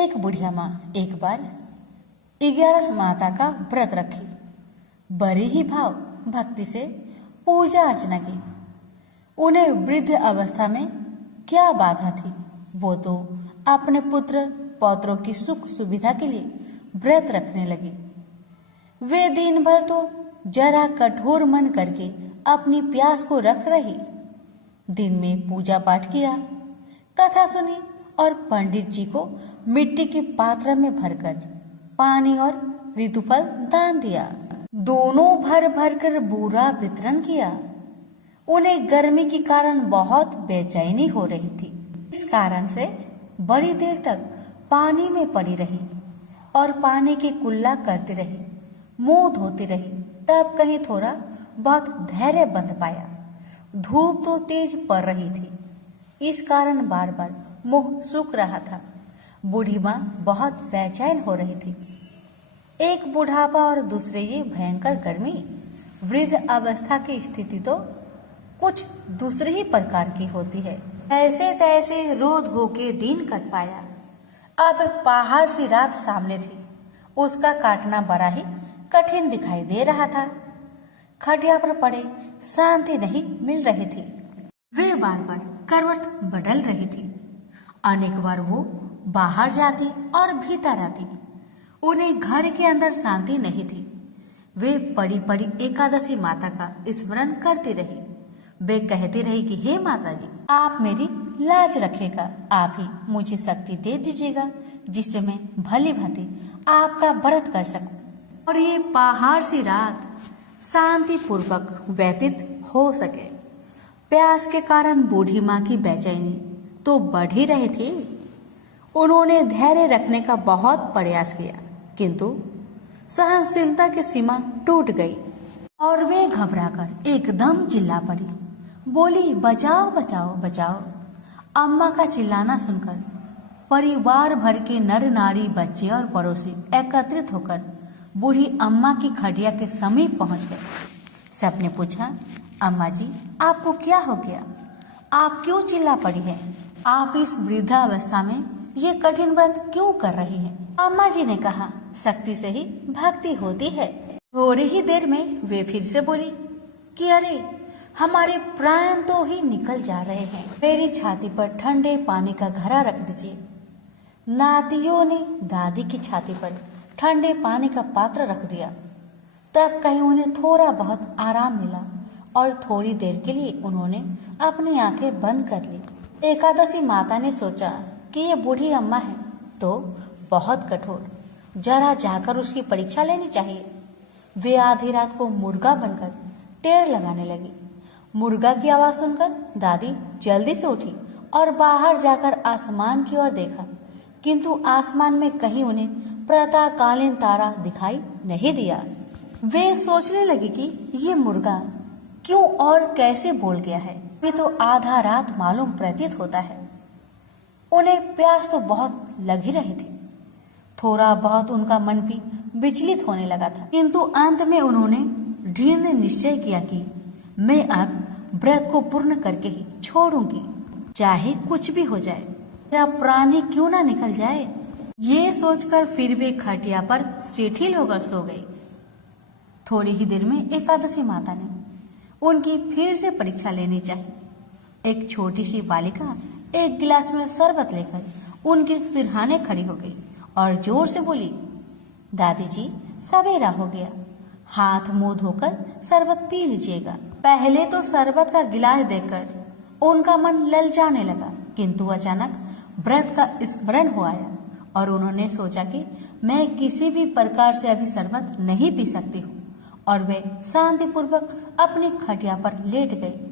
एक बुढ़िया माँ एक बार 11 माता का व्रत रखी। बड़ी ही भाव भक्ति से पूजा अर्चना की। उन्हें वृद्ध अवस्था में क्या बाधा थी, वो तो अपने पुत्र पौत्रों की सुख सुविधा के लिए व्रत रखने लगी। वे दिन भर तो जरा कठोर मन करके अपनी प्यास को रख रही। दिन में पूजा पाठ किया, कथा सुनी और पंडित जी को मिट्टी के पात्र में भरकर पानी और ऋतुफल दान दिया। दोनों भर भर कर बूरा वितरण किया। उन्हें गर्मी के कारण बहुत बेचैनी हो रही थी। इस कारण से बड़ी देर तक पानी में पड़ी रही और पानी की कुल्ला करती रही, मुंह धोती रही। तब कहीं थोड़ा बहुत धैर्य बंध पाया। धूप तो तेज पड़ रही थी, इस कारण बार बार मुंह सूख रहा था। बूढ़ी माँ बहुत बेचैन हो रही थी। एक बुढ़ापा और दूसरे ये भयंकर गर्मी। वृद्ध अवस्था की स्थिति तो कुछ दूसरे ही प्रकार की होती है। ऐसे तैसे रो धो के दिन कट पाया। अब पहाड़ सी रात सामने थी, उसका काटना बड़ा ही कठिन दिखाई दे रहा था। खटिया पर पड़े शांति नहीं मिल रही थी। वे बार बार करवट बदल रही थी। अनेक बार वो बाहर जाती और भीतर आती। उन्हें घर के अंदर शांति नहीं थी। वे पड़ी पड़ी एकादशी माता का स्मरण करती रही। वे कहती रही कि हे माता जी, आप मेरी लाज रखेगा, आप ही मुझे शक्ति दे दीजिएगा जिससे मैं भली भांति आपका व्रत कर सकूं और ये पहाड़ सी रात शांति पूर्वक व्यतीत हो सके। प्यास के कारण बूढ़ी माँ की बेचैनी तो बढ़ ही रही थी। उन्होंने धैर्य रखने का बहुत प्रयास किया, किंतु सहनशीलता की सीमा टूट गई और वे घबराकर एकदम चिल्ला पड़ी। बोली, बचाओ बचाओ बचाओ। अम्मा का चिल्लाना सुनकर परिवार भर के नर नारी, बच्चे और पड़ोसी एकत्रित होकर बूढ़ी अम्मा की खटिया के समीप पहुंच गए। सबने पूछा, अम्मा जी, आपको क्या हो गया? आप क्यों चिल्ला पड़ी हैं? आप इस वृद्धावस्था में ये कठिन व्रत क्यों कर रही हैं? अम्मा जी ने कहा, शक्ति से ही भक्ति होती है। थोड़ी ही देर में वे फिर से बोली कि अरे, हमारे प्राण तो ही निकल जा रहे हैं। मेरी छाती पर ठंडे पानी का घड़ा रख दीजिए। नातियों ने दादी की छाती पर ठंडे पानी का पात्र रख दिया। तब कहीं उन्हें थोड़ा बहुत आराम मिला और थोड़ी देर के लिए उन्होंने अपनी आंखें बंद कर ली। एकादशी माता ने सोचा कि ये बूढ़ी अम्मा है तो बहुत कठोर, जरा जाकर उसकी परीक्षा लेनी चाहिए। वे आधी रात को मुर्गा बनकर टेर लगाने लगी। मुर्गा की आवाज सुनकर दादी जल्दी से उठी और बाहर जाकर आसमान की ओर देखा, किंतु आसमान में कहीं उन्हें प्रातःकालीन तारा दिखाई नहीं दिया। वे सोचने लगी कि ये मुर्गा क्यों और कैसे बोल गया है। वे तो आधा रात मालूम प्रतीत होता है। उन्हें प्यास तो बहुत लग ही रही थी। थोड़ा बहुत उनका मन भी विचलित होने लगा था, किंतु अंत में उन्होंने दृढ़ निश्चय किया कि मैं अब व्रत को पूर्ण करके ही छोड़ूंगी, चाहे कुछ भी हो जाए, मेरा प्राण ही क्यों ना निकल जाए। ये सोचकर फिर वे खटिया पर शिथिल होकर सो गई। थोड़ी ही देर में एकादशी माता ने उनकी फिर से परीक्षा लेनी चाहिए। एक छोटी सी बालिका एक गिलास में शरबत लेकर उनके सिरहाने खड़ी हो गई और जोर से बोली, दादी जी, सवेरा हो गया, हाथ मुंह धोकर शरबत पी लीजिएगा। पहले तो शरबत का गिलास देखकर उनका मन ललचाने लगा, किंतु अचानक व्रत का स्मरण हो आया और उन्होंने सोचा कि मैं किसी भी प्रकार से अभी शरबत नहीं पी सकती हूँ, और वे शांतिपूर्वक अपनी खटिया पर लेट गई।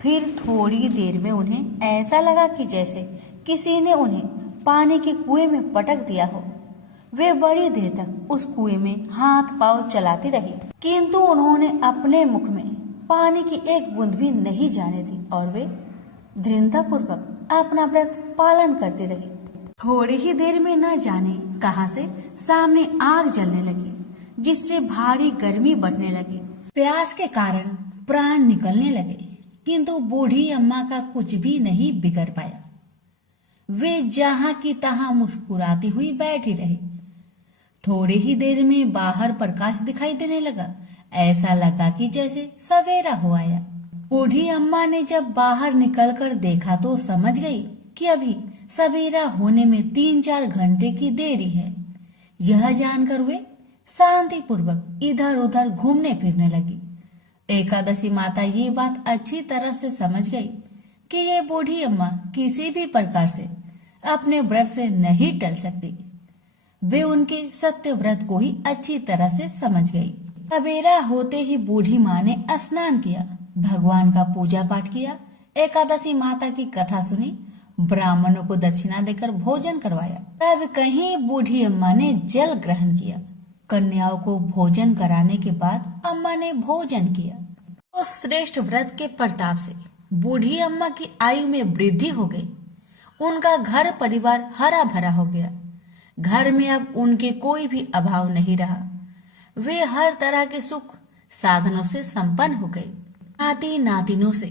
फिर थोड़ी देर में उन्हें ऐसा लगा कि जैसे किसी ने उन्हें पानी के कुएं में पटक दिया हो। वे बड़ी देर तक उस कुएं में हाथ पांव चलाती रही, किंतु उन्होंने अपने मुख में पानी की एक बूंद भी नहीं जाने दी और वे दृढ़तापूर्वक अपना व्रत पालन करती रही। थोड़ी ही देर में न जाने कहां से सामने आग जलने लगी, जिससे भारी गर्मी बढ़ने लगी। प्यास के कारण प्राण निकलने लगे, किंतु बूढ़ी अम्मा का कुछ भी नहीं बिगड़ पाया। वे जहां की तहां मुस्कुराती हुई बैठी रही। थोड़ी ही देर में बाहर प्रकाश दिखाई देने लगा। ऐसा लगा कि जैसे सवेरा हो आया। बूढ़ी अम्मा ने जब बाहर निकलकर देखा तो समझ गई कि अभी सवेरा होने में 3-4 घंटे की देरी है। यह जानकर वे शांति पूर्वक इधर उधर घूमने फिरने लगी। एकादशी माता ये बात अच्छी तरह से समझ गई कि ये बूढ़ी अम्मा किसी भी प्रकार से अपने व्रत से नहीं टल सकती। वे उनके सत्य व्रत को ही अच्छी तरह से समझ गई। सवेरा होते ही बूढ़ी माँ ने स्नान किया, भगवान का पूजा पाठ किया, एकादशी माता की कथा सुनी, ब्राह्मणों को दक्षिणा देकर भोजन करवाया। तब कहीं बूढ़ी अम्मा ने जल ग्रहण किया। कन्याओं को भोजन कराने के बाद अम्मा ने भोजन किया। तो श्रेष्ठ व्रत के प्रताप से बूढ़ी अम्मा की आयु में वृद्धि हो गई। उनका घर परिवार हरा भरा हो गया। घर में अब उनके कोई भी अभाव नहीं रहा। वे हर तरह के सुख साधनों से संपन्न हो गई। नाती नातिनों से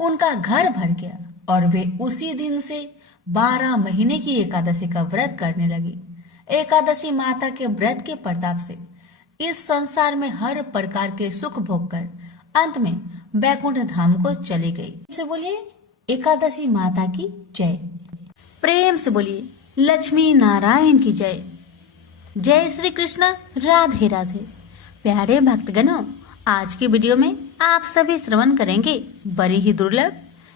उनका घर भर गया और वे उसी दिन से 12 महीने की एकादशी का व्रत करने लगी। एकादशी माता के व्रत के प्रताप से इस संसार में हर प्रकार के सुख भोग कर अंत में बैकुंठ धाम को चली गई। से बोलिए एकादशी माता की जय। प्रेम से बोलिए लक्ष्मी नारायण की जय। जय श्री कृष्ण, राधे राधे। प्यारे भक्तगणों, आज की वीडियो में आप सभी श्रवण करेंगे बड़ी ही दुर्लभ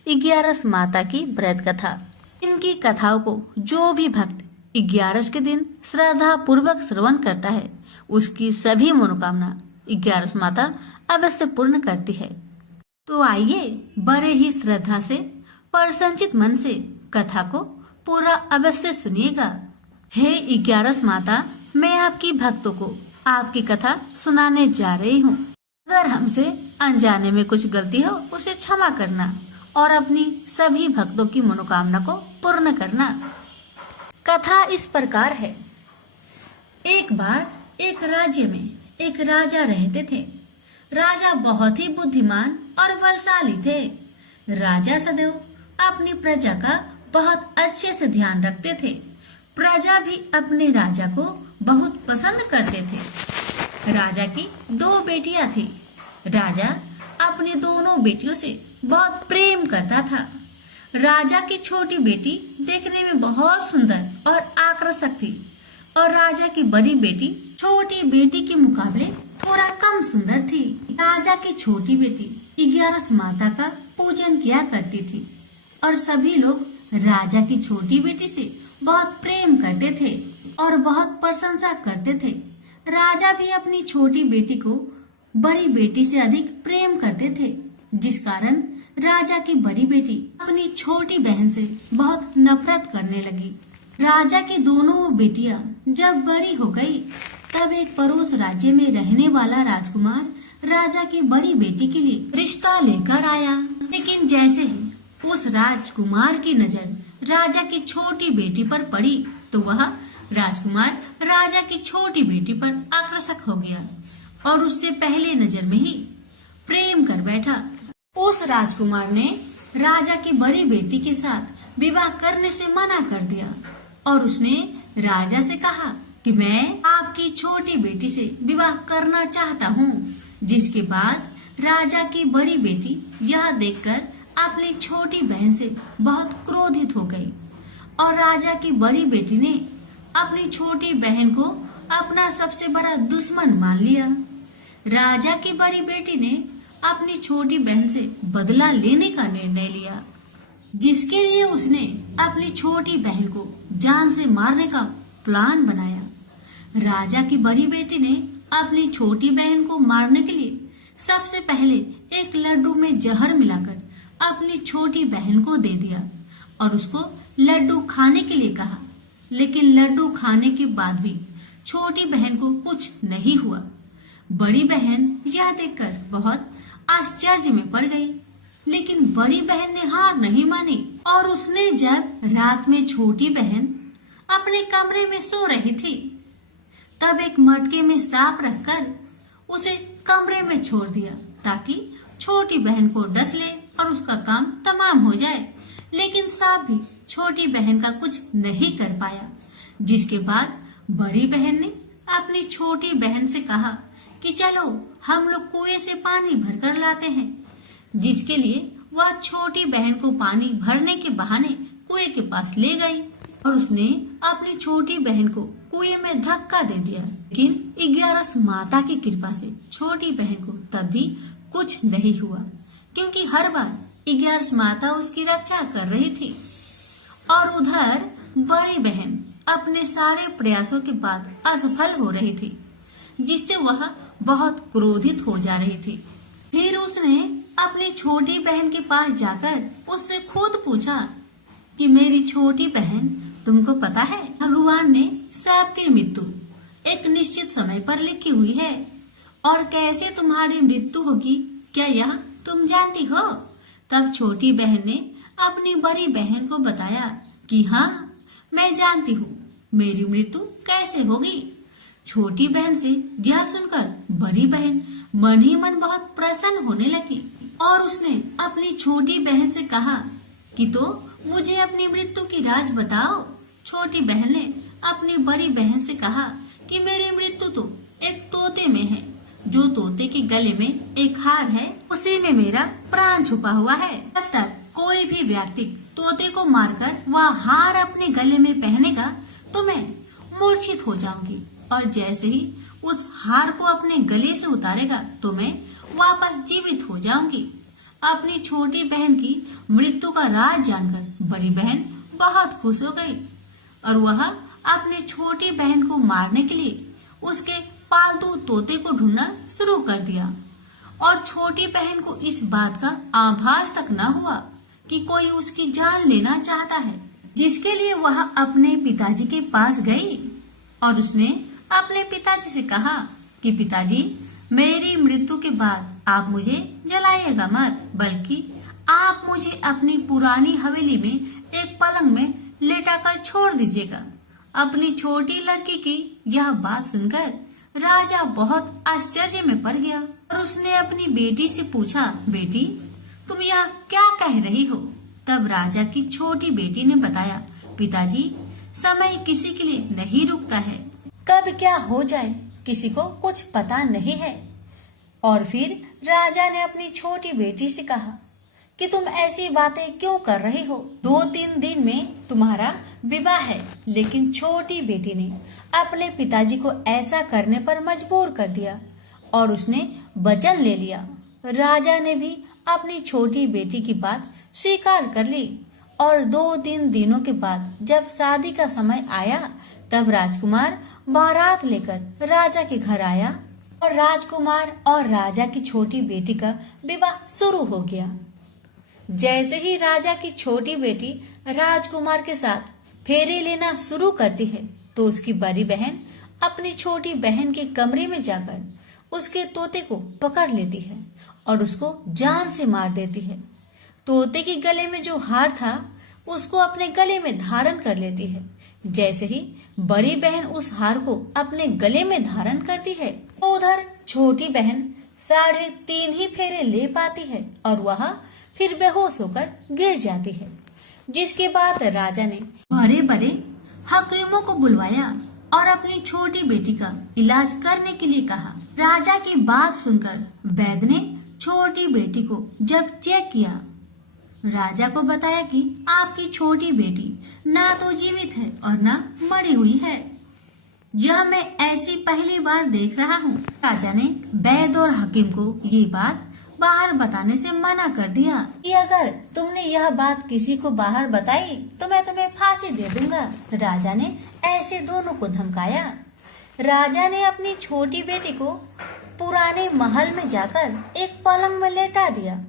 11 माता की व्रत कथा। इनकी कथाओं को जो भी भक्त 11 के दिन श्रद्धा पूर्वक श्रवण करता है उसकी सभी मनोकामना 11 माता अवश्य पूर्ण करती है। तो आइए बड़े ही श्रद्धा से प्रसन्नचित मन से कथा को पूरा अवश्य सुनिएगा। हे 11 माता, मैं आपकी भक्तों को आपकी कथा सुनाने जा रही हूँ। अगर हमसे अनजाने में कुछ गलती हो उसे क्षमा करना और अपनी सभी भक्तों की मनोकामना को पूर्ण करना। कथा इस प्रकार है। एक बार एक राज्य में एक राजा रहते थे। राजा बहुत ही बुद्धिमान और बलशाली थे। राजा सदैव अपनी प्रजा का बहुत अच्छे से ध्यान रखते थे। प्रजा भी अपने राजा को बहुत पसंद करते थे। राजा की 2 बेटियां थी। राजा अपनी दोनों बेटियों से बहुत प्रेम करता था। राजा की छोटी बेटी देखने में बहुत सुंदर और आकर्षक थी और राजा की बड़ी बेटी छोटी बेटी के मुकाबले थोड़ा कम सुंदर थी। राजा की छोटी बेटी 11 माता का पूजन किया करती थी और सभी लोग राजा की छोटी बेटी से बहुत प्रेम करते थे और बहुत प्रशंसा करते थे। राजा भी अपनी छोटी बेटी को बड़ी बेटी से अधिक प्रेम करते थे, जिस कारण राजा की बड़ी बेटी अपनी छोटी बहन से बहुत नफरत करने लगी। राजा की दोनों बेटियां जब बड़ी हो गई, तब एक पड़ोस राज्य में रहने वाला राजकुमार राजा की बड़ी बेटी के लिए रिश्ता लेकर आया। लेकिन जैसे ही उस राजकुमार की नजर राजा की छोटी बेटी पर पड़ी तो वह राजकुमार राजा की छोटी बेटी पर आकर्षक हो गया और उससे पहले नजर में ही प्रेम कर बैठा। उस राजकुमार ने राजा की बड़ी बेटी के साथ विवाह करने से मना कर दिया और उसने राजा से कहा कि मैं आपकी छोटी बेटी से विवाह करना चाहता हूँ। जिसके बाद राजा की बड़ी बेटी यह देखकर अपनी छोटी बहन से बहुत क्रोधित हो गई और राजा की बड़ी बेटी ने अपनी छोटी बहन को अपना सबसे बड़ा दुश्मन मान लिया। राजा की बड़ी बेटी ने अपनी छोटी बहन से बदला लेने का निर्णय लिया, जिसके लिए उसने अपनी छोटी बहन को जान से मारने का प्लान बनाया। राजा की बड़ी बेटी ने अपनी छोटी बहन को मारने के लिए सबसे पहले एक लड्डू में जहर मिलाकर अपनी छोटी बहन को दे दिया और उसको लड्डू खाने के लिए कहा। लेकिन लड्डू खाने के बाद भी छोटी बहन को कुछ नहीं हुआ। बड़ी बहन यह देखकर बहुत आश्चर्य में पड़ गई, लेकिन बड़ी बहन ने हार नहीं मानी और उसने जब रात में छोटी बहन अपने कमरे में सो रही थी, तब एक मटके में सांप रखकर उसे कमरे में छोड़ दिया ताकि छोटी बहन को डस ले और उसका काम तमाम हो जाए। लेकिन सांप भी छोटी बहन का कुछ नहीं कर पाया, जिसके बाद बड़ी बहन ने अपनी छोटी बहन से कहा कि चलो हम लोग कुएं से पानी भरकर लाते हैं, जिसके लिए वह छोटी बहन को पानी भरने के बहाने कुएं के पास ले गई और उसने अपनी छोटी बहन को कुएं में धक्का दे दिया। लेकिन 11 माता की कृपा से छोटी बहन को तब भी कुछ नहीं हुआ, क्योंकि हर बार 11 माता उसकी रक्षा कर रही थी। और उधर बड़ी बहन अपने सारे प्रयासों के बाद असफल हो रही थी, जिससे वह बहुत क्रोधित हो जा रही थी। फिर उसने अपनी छोटी बहन के पास जाकर उससे खुद पूछा कि मेरी छोटी बहन, तुमको पता है भगवान ने सबकी मृत्यु एक निश्चित समय पर लिखी हुई है, और कैसे तुम्हारी मृत्यु होगी क्या यह तुम जानती हो? तब छोटी बहन ने अपनी बड़ी बहन को बताया कि हाँ, मैं जानती हूँ मेरी मृत्यु कैसे होगी। छोटी बहन से यह सुनकर बड़ी बहन मन ही मन बहुत प्रसन्न होने लगी और उसने अपनी छोटी बहन से कहा कि तो मुझे अपनी मृत्यु की राज बताओ। छोटी बहन ने अपनी बड़ी बहन से कहा कि मेरी मृत्यु तो एक तोते में है, जो तोते के गले में एक हार है, उसी में मेरा प्राण छुपा हुआ है। जब तक कोई भी व्यक्ति तोते को मारकर वह हार अपने गले में पहनेगा तो मैं मूर्छित हो जाऊंगी, और जैसे ही उस हार को अपने गले से उतारेगा तो मैं वापस जीवित हो जाऊंगी। अपनी छोटी बहन की मृत्यु का राज जानकर बड़ी बहन बहुत खुश हो गई और वह अपनी छोटी बहन को मारने के लिए उसके पालतू तोते को ढूंढना शुरू कर दिया। और छोटी बहन को इस बात का आभास तक न हुआ कि कोई उसकी जान लेना चाहता है, जिसके लिए वह अपने पिताजी के पास गई और उसने अपने पिताजी से कहा कि पिताजी, मेरी मृत्यु के बाद आप मुझे जलाइएगा मत, बल्कि आप मुझे अपनी पुरानी हवेली में एक पलंग में लेटाकर छोड़ दीजिएगा। अपनी छोटी लड़की की यह बात सुनकर राजा बहुत आश्चर्य में पड़ गया और उसने अपनी बेटी से पूछा, बेटी तुम यह क्या कह रही हो? तब राजा की छोटी बेटी ने बताया, पिताजी, समय किसी के लिए नहीं रुकता है, कब क्या हो जाए किसी को कुछ पता नहीं है। और फिर राजा ने अपनी छोटी बेटी से कहा कि तुम ऐसी बातें क्यों कर रही हो? 2-3 दिन में तुम्हारा विवाह है। लेकिन छोटी बेटी ने अपने पिताजी को ऐसा करने पर मजबूर कर दिया और उसने वचन ले लिया। राजा ने भी अपनी छोटी बेटी की बात स्वीकार कर ली और 2-3 दिनों के बाद जब शादी का समय आया तब राजकुमार बारात लेकर राजा के घर आया और राजकुमार और राजा की छोटी बेटी का विवाह शुरू हो गया। जैसे ही राजा की छोटी बेटी राजकुमार के साथ फेरे लेना शुरू करती है तो उसकी बड़ी बहन अपनी छोटी बहन के कमरे में जाकर उसके तोते को पकड़ लेती है और उसको जान से मार देती है। तोते के गले में जो हार था उसको अपने गले में धारण कर लेती है। जैसे ही बड़ी बहन उस हार को अपने गले में धारण करती है तो उधर छोटी बहन 3.5 ही फेरे ले पाती है और वह फिर बेहोश होकर गिर जाती है। जिसके बाद राजा ने बड़े बड़े हकीमों को बुलवाया और अपनी छोटी बेटी का इलाज करने के लिए कहा। राजा की बात सुनकर वैद्य ने छोटी बेटी को जब चेक किया, राजा को बताया कि आपकी छोटी बेटी ना तो जीवित है और ना मरी हुई है। यह मैं ऐसी पहली बार देख रहा हूँ। राजा ने वैद्य और हकीम को ये बात बाहर बताने से मना कर दिया कि अगर तुमने यह बात किसी को बाहर बताई तो मैं तुम्हें फांसी दे दूंगा। राजा ने ऐसे दोनों को धमकाया। राजा ने अपनी छोटी बेटी को पुराने महल में जाकर एक पलंग में लेटा दिया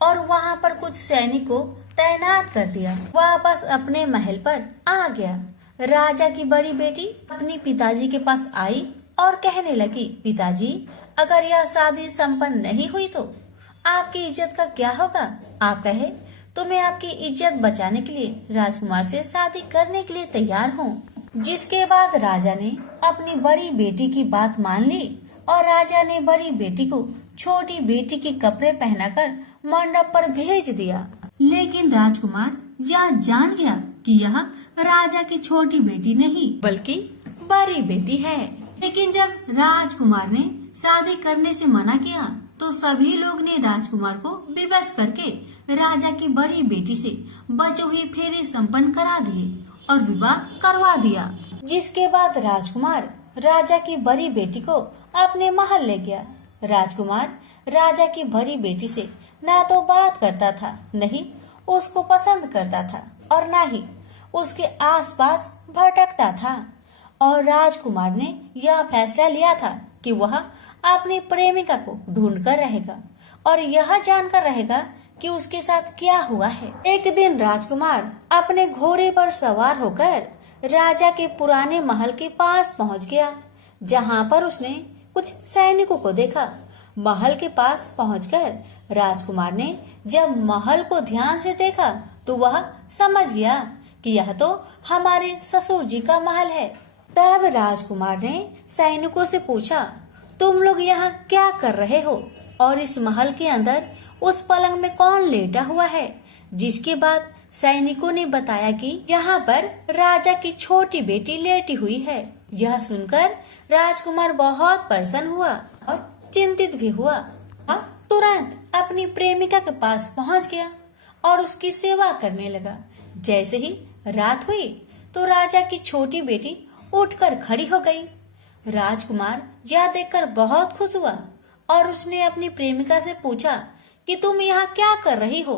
और वहाँ पर कुछ सैनिक को तैनात कर दिया। वापस अपने महल पर आ गया। राजा की बड़ी बेटी अपनी पिताजी के पास आई और कहने लगी, पिताजी, अगर यह शादी संपन्न नहीं हुई तो आपकी इज्जत का क्या होगा? आप कहे तो मैं आपकी इज्जत बचाने के लिए राजकुमार से शादी करने के लिए तैयार हूँ। जिसके बाद राजा ने अपनी बड़ी बेटी की बात मान ली और राजा ने बड़ी बेटी को छोटी बेटी के कपड़े पहनाकर मंडप पर भेज दिया। लेकिन राजकुमार या जान गया कि यह राजा की छोटी बेटी नहीं बल्कि बड़ी बेटी है। लेकिन जब राजकुमार ने शादी करने से मना किया तो सभी लोग ने राजकुमार को विवश करके राजा की बड़ी बेटी से बचे हुए फेरे संपन्न करा दिए और विवाह करवा दिया। जिसके बाद राजकुमार राजा की बड़ी बेटी को अपने महल ले गया। राजकुमार राजा की बड़ी बेटी से ना तो बात करता था, नहीं उसको पसंद करता था और ना ही उसके आसपास भटकता था। और राजकुमार ने यह फैसला लिया था कि वह अपनी प्रेमिका को ढूंढ कर रहेगा और यह जानकर रहेगा कि उसके साथ क्या हुआ है। एक दिन राजकुमार अपने घोड़े पर सवार होकर राजा के पुराने महल के पास पहुंच गया, जहां पर उसने कुछ सैनिकों को देखा। महल के पास पहुंचकर राजकुमार ने जब महल को ध्यान से देखा तो वह समझ गया कि यह तो हमारे ससुर जी का महल है। तब राजकुमार ने सैनिकों से पूछा, तुम लोग यहाँ क्या कर रहे हो और इस महल के अंदर उस पलंग में कौन लेटा हुआ है? जिसके बाद सैनिकों ने बताया कि यहाँ पर राजा की छोटी बेटी लेटी हुई है। यह सुनकर राजकुमार बहुत प्रसन्न हुआ और चिंतित भी हुआ। वह तुरंत अपनी प्रेमिका के पास पहुँच गया और उसकी सेवा करने लगा। जैसे ही रात हुई तो राजा की छोटी बेटी उठकर खड़ी हो गई। राजकुमार यह देखकर बहुत खुश हुआ और उसने अपनी प्रेमिका से पूछा कि तुम यहाँ क्या कर रही हो?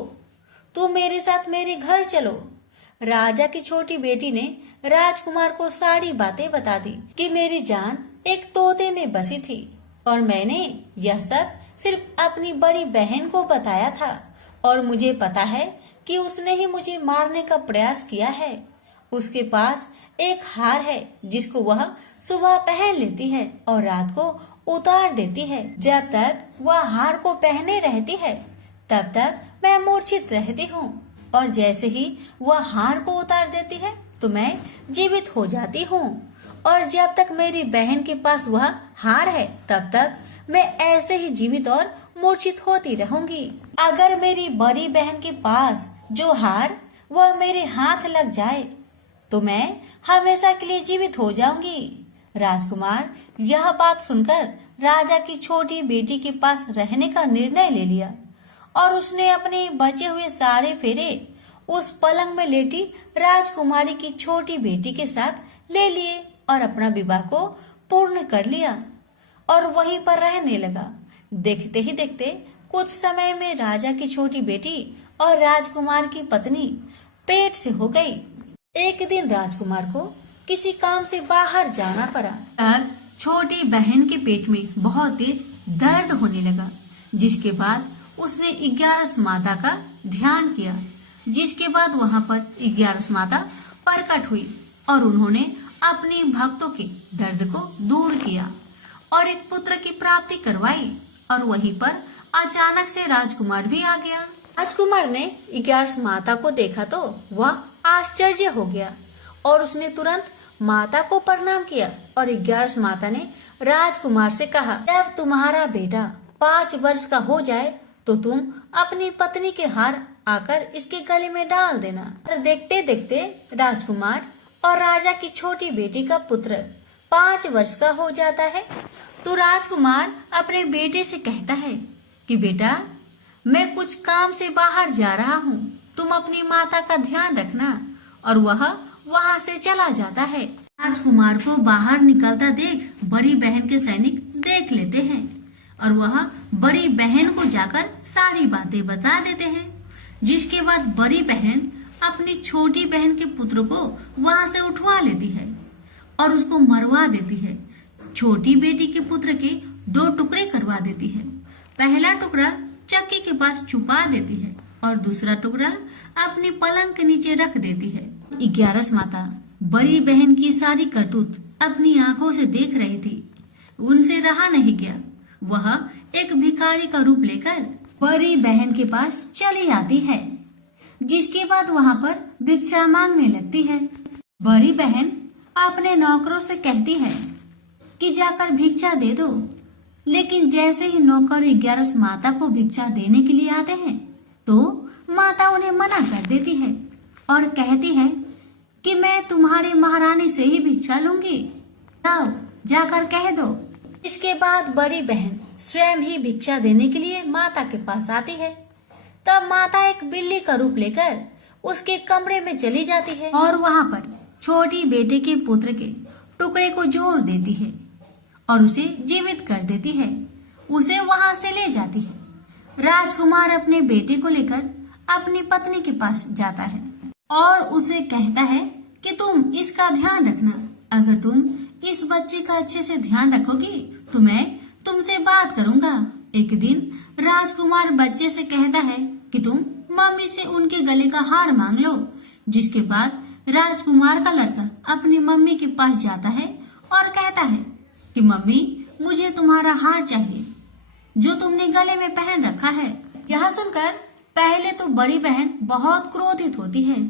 तुम मेरे साथ मेरे घर चलो। राजा की छोटी बेटी ने राजकुमार को सारी बातें बता दी कि मेरी जान एक तोते में बसी थी और मैंने यह सब सिर्फ अपनी बड़ी बहन को बताया था और मुझे पता है कि उसने ही मुझे मारने का प्रयास किया है। उसके पास एक हार है जिसको वह सुबह पहन लेती है और रात को उतार देती है। जब तक वह हार को पहने रहती है तब तक मैं मूर्छित रहती हूँ और जैसे ही वह हार को उतार देती है तो मैं जीवित हो जाती हूँ। और जब तक मेरी बहन के पास वह हार है तब तक मैं ऐसे ही जीवित और मूर्छित होती रहूंगी। अगर मेरी बड़ी बहन के पास जो हार वह मेरे हाथ लग जाए तो मैं हमेशा के लिए जीवित हो जाऊंगी। राजकुमार यह बात सुनकर राजा की छोटी बेटी के पास रहने का निर्णय ले लिया और उसने अपने बचे हुए सारे फेरे उस पलंग में लेटी राजकुमारी की छोटी बेटी के साथ ले लिए और अपना विवाह को पूर्ण कर लिया और वहीं पर रहने लगा। देखते ही देखते कुछ समय में राजा की छोटी बेटी और राजकुमार की पत्नी पेट से हो गई। एक दिन राजकुमार को किसी काम से बाहर जाना पड़ा। तब छोटी बहन के पेट में बहुत तेज दर्द होने लगा, जिसके बाद उसने 11 माता का ध्यान किया। जिसके बाद वहां पर 11 माता प्रकट हुई और उन्होंने अपने भक्तों के दर्द को दूर किया और एक पुत्र की प्राप्ति करवाई। और वहीं पर अचानक से राजकुमार भी आ गया। राजकुमार ने 11 माता को देखा तो वह आश्चर्य हो गया और उसने तुरंत माता को प्रणाम किया और 11 माता ने राजकुमार से कहा, जब तुम्हारा बेटा 5 वर्ष का हो जाए तो तुम अपनी पत्नी के हार आकर इसके गले में डाल देना। और देखते देखते राजकुमार और राजा की छोटी बेटी का पुत्र 5 वर्ष का हो जाता है। तो राजकुमार अपने बेटे से कहता है कि बेटा, मैं कुछ काम से बाहर जा रहा हूँ, तुम अपनी माता का ध्यान रखना। और वह वहाँ से चला जाता है। राजकुमार को बाहर निकलता देख बड़ी बहन के सैनिक देख लेते हैं और वह बड़ी बहन को जाकर सारी बातें बता देते हैं। जिसके बाद बड़ी बहन अपनी छोटी बहन के पुत्र को वहाँ से उठवा लेती है और उसको मरवा देती है। छोटी बेटी के पुत्र के 2 टुकड़े करवा देती है। पहला टुकड़ा चक्की के पास छुपा देती है और दूसरा टुकड़ा अपने पलंग के नीचे रख देती है। 11 माता बड़ी बहन की सारी करतूत अपनी आंखों से देख रही थी। उनसे रहा नहीं गया। वह एक भिखारी का रूप लेकर बड़ी बहन के पास चली आती है। जिसके बाद वहाँ पर भिक्षा मांगने लगती है। बड़ी बहन अपने नौकरों से कहती है कि जाकर भिक्षा दे दो। लेकिन जैसे ही नौकर 11 माता को भिक्षा देने के लिए आते हैं तो माता उन्हें मना कर देती है और कहती है कि मैं तुम्हारे महारानी से ही भिक्षा लूंगी, जाओ जाकर कह दो। इसके बाद बड़ी बहन स्वयं ही भिक्षा देने के लिए माता के पास आती है। तब माता एक बिल्ली का रूप लेकर उसके कमरे में चली जाती है और वहाँ पर छोटी बेटे के पुत्र के टुकड़े को जोड़ देती है और उसे जीवित कर देती है। उसे वहाँ से ले जाती है। राजकुमार अपने बेटे को लेकर अपनी पत्नी के पास जाता है और उसे कहता है कि तुम इसका ध्यान रखना। अगर तुम इस बच्चे का अच्छे से ध्यान रखोगी तो मैं तुमसे बात करूंगा। एक दिन राजकुमार बच्चे से कहता है कि तुम मम्मी से उनके गले का हार मांग लो। जिसके बाद राजकुमार का लड़का अपनी मम्मी के पास जाता है और कहता है कि मम्मी, मुझे तुम्हारा हार चाहिए जो तुमने गले में पहन रखा है। यह सुनकर पहले तो बड़ी बहन बहुत क्रोधित होती है,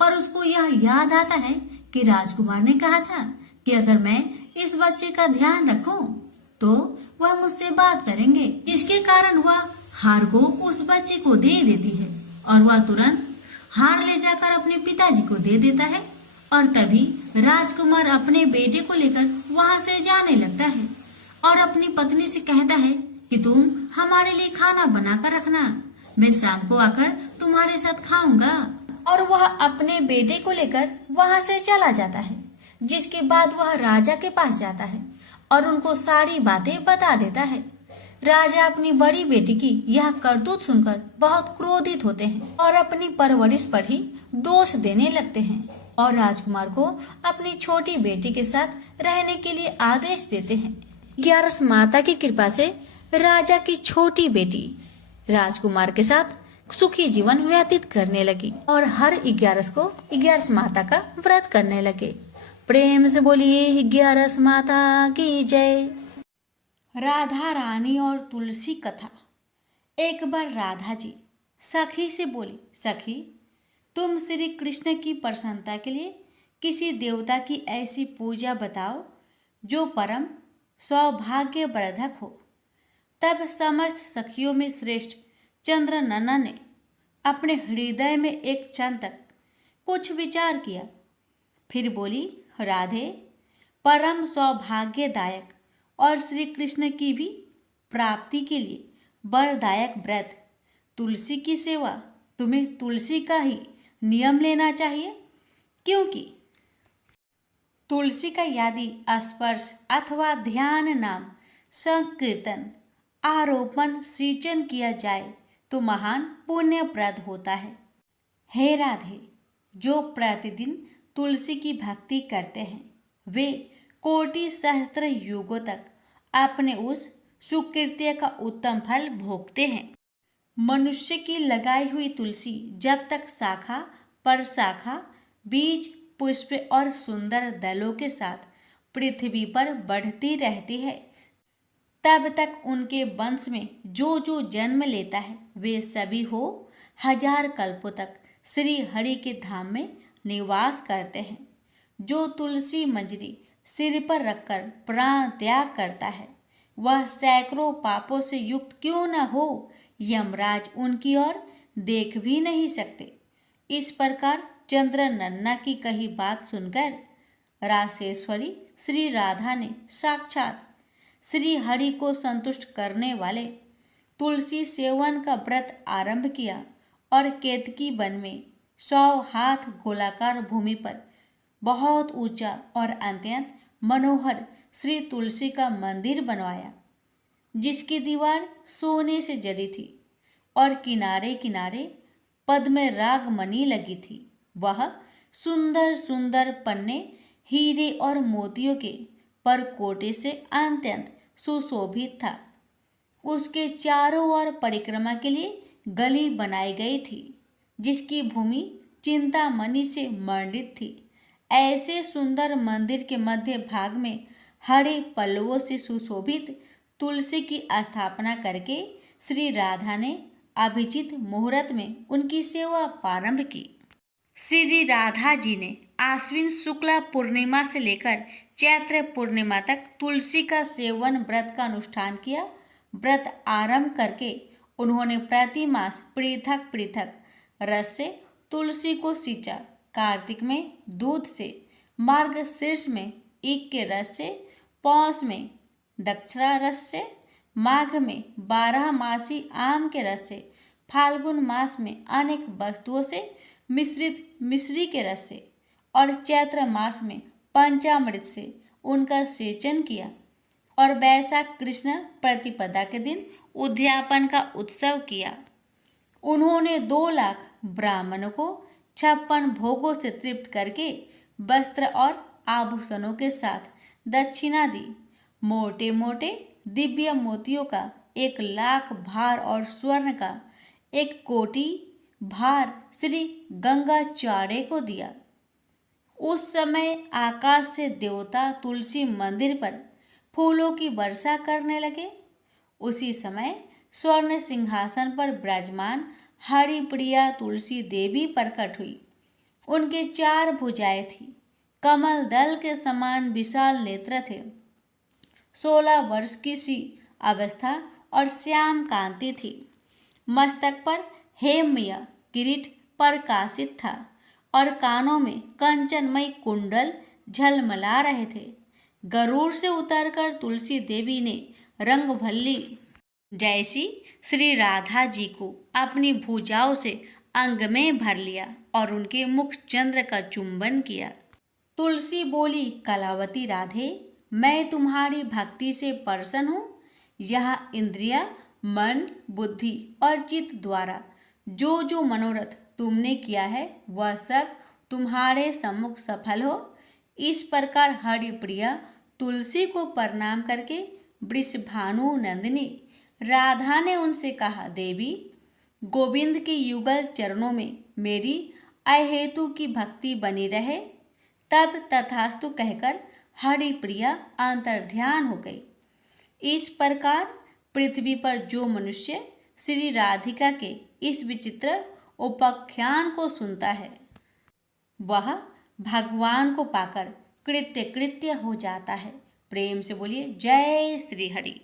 पर उसको यह याद आता है कि राजकुमार ने कहा था कि अगर मैं इस बच्चे का ध्यान रखूं तो वह मुझसे बात करेंगे। इसके कारण वह हार को उस बच्चे को दे देती है और वह तुरंत हार ले जाकर अपने पिताजी को दे देता है। और तभी राजकुमार अपने बेटे को लेकर वहाँ से जाने लगता है और अपनी पत्नी से कहता है कि तुम हमारे लिए खाना बनाकर रखना, मैं शाम को आकर तुम्हारे साथ खाऊंगा। और वह अपने बेटे को लेकर वहाँ से चला जाता है। जिसके बाद वह राजा के पास जाता है और उनको सारी बातें बता देता है। राजा अपनी बड़ी बेटी की यह करतूत सुनकर बहुत क्रोधित होते हैं और अपनी परवरिश पर ही दोष देने लगते हैं और राजकुमार को अपनी छोटी बेटी के साथ रहने के लिए आदेश देते हैं। 11 माता की कृपा से राजा की छोटी बेटी राजकुमार के साथ सुखी जीवन व्यतीत करने लगी और हर 11 को 11 माता का व्रत करने लगे। प्रेम से बोलिए 11 माता की जय। राधा रानी और तुलसी कथा। एक बार राधा जी सखी से बोली, सखी, तुम श्री कृष्ण की प्रसन्नता के लिए किसी देवता की ऐसी पूजा बताओ जो परम सौभाग्यवर्धक हो। तब समस्त सखियों में श्रेष्ठ चंद्रनना ने अपने हृदय में एक क्षण तक कुछ विचार किया। फिर बोली, राधे, परम सौभाग्यदायक और श्री कृष्ण की भी प्राप्ति के लिए वरदायक व्रत तुलसी की सेवा, तुम्हें तुलसी का ही नियम लेना चाहिए, क्योंकि तुलसी का यदि स्पर्श अथवा ध्यान नाम संकीर्तन आरोपण सिंचन किया जाए तो महान पुण्यप्रद होता है। हे राधे, जो प्रतिदिन तुलसी की भक्ति करते हैं वे कोटि सहस्त्र युगों तक अपने उस सुकृत्य का उत्तम फल भोगते हैं। मनुष्य की लगाई हुई तुलसी जब तक शाखा पर शाखा, बीज, पुष्प और सुंदर दलों के साथ पृथ्वी पर बढ़ती रहती है, तब तक उनके वंश में जो जो जन्म लेता है वे सभी हो 1000 कल्पों तक श्री हरि के धाम में निवास करते हैं। जो तुलसी मंजरी सिर पर रखकर प्राण त्याग करता है वह सैकड़ों पापों से युक्त क्यों न हो, यमराज उनकी ओर देख भी नहीं सकते। इस प्रकार चंद्रनन्ना की कही बात सुनकर रासेश्वरी श्री राधा ने साक्षात श्री हरि को संतुष्ट करने वाले तुलसी सेवन का व्रत आरंभ किया और केतकी वन में 100 हाथ गोलाकार भूमि पर बहुत ऊंचा और अत्यंत मनोहर श्री तुलसी का मंदिर बनवाया, जिसकी दीवार सोने से जड़ी थी और किनारे किनारे पद्म राग मणि लगी थी। वह सुंदर सुंदर पन्ने हीरे और मोतियों के परकोटे से अत्यंत सुशोभित था। उसके चारों ओर परिक्रमा के लिए गली बनाई गई थी, जिसकी भूमि चिंतामणि से मंडित थी। ऐसे सुंदर मंदिर के मध्य भाग में हरे पल्लवों से सुशोभित तुलसी की स्थापना करके श्री राधा ने अभिजित मुहूर्त में उनकी सेवा प्रारंभ की। श्री राधा जी ने आश्विन शुक्ला पूर्णिमा से लेकर चैत्र पूर्णिमा तक तुलसी का सेवन व्रत का अनुष्ठान किया। व्रत आरंभ करके उन्होंने प्रति मास पृथक पृथक रस से तुलसी को सींचा कार्तिक में दूध से, मार्गशीर्ष में ईख के रस से, पौष में दक्षरा रस से, माघ में 12 मासी आम के रस से, फाल्गुन मास में अनेक वस्तुओं से मिश्रित मिश्री के रस से और चैत्र मास में पंचामृत से उनका सेचन किया और वैशाख कृष्ण प्रतिपदा के दिन उद्यापन का उत्सव किया। उन्होंने 2 लाख ब्राह्मणों को 56 भोगों से तृप्त करके वस्त्र और आभूषणों के साथ दक्षिणा दी। मोटे मोटे दिव्य मोतियों का 1 लाख भार और स्वर्ण का 1 कोटि भार श्री गंगाचार्य को दिया। उस समय आकाश से देवता तुलसी मंदिर पर फूलों की वर्षा करने लगे। उसी समय स्वर्ण सिंहासन पर विराजमान हरिप्रिया तुलसी देवी प्रकट हुई। उनके 4 भुजाएं थी, कमल दल के समान विशाल नेत्र थे, 16 वर्ष की सी अवस्था और श्याम कांति थी। मस्तक पर हेममय किरीट प्रकाशित था और कानों में कंचनमय कुंडल झलमला रहे थे। गरुड़ से उतरकर तुलसी देवी ने रंगभल्ली जैसी श्री राधा जी को अपनी भुजाओं से अंग में भर लिया और उनके मुख चंद्र का चुंबन किया। तुलसी बोली, कलावती राधे, मैं तुम्हारी भक्ति से प्रसन्न हूँ। यहाँ इंद्रिया, मन, बुद्धि और चित्त द्वारा जो जो मनोरथ तुमने किया है वह सब तुम्हारे सम्मुख सफल हो। इस प्रकार हरिप्रिया तुलसी को प्रणाम करके वृषभानु नंदिनी राधा ने उनसे कहा, देवी, गोविंद के युगल चरणों में मेरी अहेतु की भक्ति बनी रहे। तब तथास्तु कहकर हरिप्रिया अंतर्ध्यान हो गई। इस प्रकार पृथ्वी पर जो मनुष्य श्री राधिका के इस विचित्र उपाख्यान को सुनता है वह भगवान को पाकर कृत्य कृत्य हो जाता है। प्रेम से बोलिए जय श्री हरि।